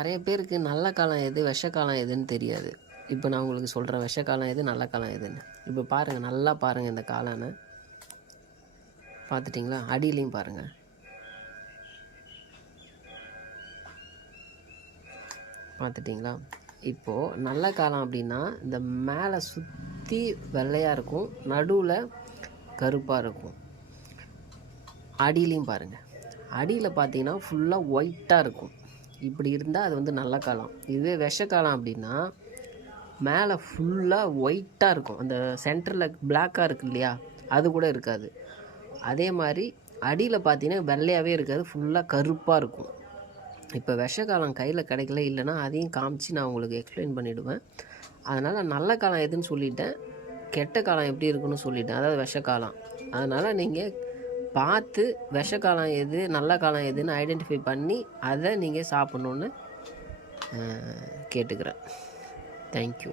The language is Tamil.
நிறைய பேருக்கு நல்ல காலம் எது விஷ காலம் எதுன்னு தெரியாது. இப்போ நான் உங்களுக்கு சொல்கிறேன் விஷ காலம் எது நல்ல காலம் எதுன்னு. இப்போ பாருங்கள் நல்லா பாருங்கள் இந்த காளானை பார்த்துட்டிங்களா? அடியிலையும் பாருங்கள் பார்த்துட்டிங்களா? இப்போது நல்ல காலம் அப்படின்னா இந்த மேலே சுற்றி வெள்ளையாக இருக்கும் நடுவில் கருப்பாக இருக்கும். அடியிலையும் பாருங்கள் அடியில் பார்த்தீங்கன்னா ஃபுல்லாக ஒயிட்டாக இருக்கும். இப்படி இருந்தால் அது வந்து நல்ல காலம். இதுவே விஷ காலம் அப்படின்னா மேலே ஃபுல்லாக ஒயிட்டாக இருக்கும். அந்த சென்டரில் பிளாக்காக இருக்கு இல்லையா? அது கூட இருக்காது. அதே மாதிரி அடியில் பார்த்தீங்கன்னா வெள்ளையாகவே இருக்காது. ஃபுல்லாக கருப்பாக இருக்கும். இப்போ விஷ காலம் கையில் கிடைக்கல இல்லைன்னா அதையும் காமிச்சு நான் உங்களுக்கு எக்ஸ்பிளைன் பண்ணிவிடுவேன் அதனால் நல்ல காலம் எதுன்னு சொல்லிட்டேன். கெட்ட காலம் எப்படி இருக்குன்னு சொல்லிட்டேன். அதாவது விஷ காலம். அதனால் நீங்கள் பார்த்து விஷ காலம் எது நல்ல காலம் எதுன்னு ஐடென்டிஃபை பண்ணி அதை நீங்கள் சாப்பிட்ணுன்னு கேட்டுக்கிறேன். தேங்க்யூ